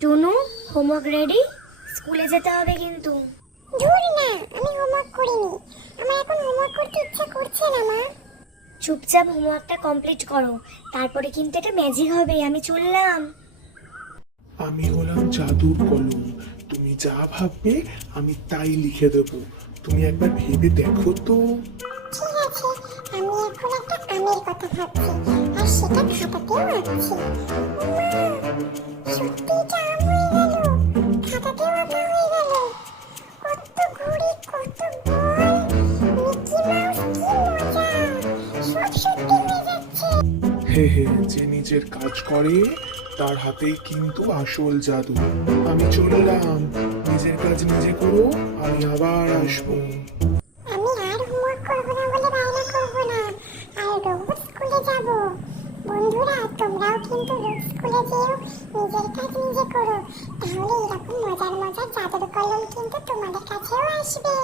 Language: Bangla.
Tunu, homework ready? স্কুলে যেতে হবে কিন্তু। ধুর না, আমি হোমওয়ার্ক করিনি। আমার এখন হোমওয়ার্ক করতে ইচ্ছা করছে না মা। চুপচাপ হোমওয়ার্কটা কমপ্লিট করো, তারপরে কিন্তু এটা ম্যাজিক হবে। আমি চললাম। আমি হলাম জাদুর কলম, তুমি যা ভাববে আমি তাই লিখে দেব। তুমি একবার ভেবে দেখো তো। ঠিক আছে, আমি এখন একটা আমের কথা ভাবছি, আর সেটা খাতাতেও আঁকছি। সত্যি এটা আম হয়ে গেল, খাতাতেও আঁকা হয়ে গেল। কত ঘুড়ি, কত বল, মিকি মাউস, কি মজা! সব সত্যি হয়ে যাচ্ছে। হে হে, যে নিজের কাজ করে তার হাতেই কিন্তু আসল জাদু। আমি চললাম, নিজের কাজ নিজে করো, আমি আবার আসবো। আমি আর হোমওয়ার্ক করবো না বলে বায়না করবো না, আর রোজ স্কুলে যাব। বন্ধুরা, তোমরাও কিন্তু রোজ স্কুলে যেও, নিজের কাজ নিজে করো, তাহলে এরকম মজার মজার জাদুর কলম কিন্তু তোমাদের কাছেও আসবে।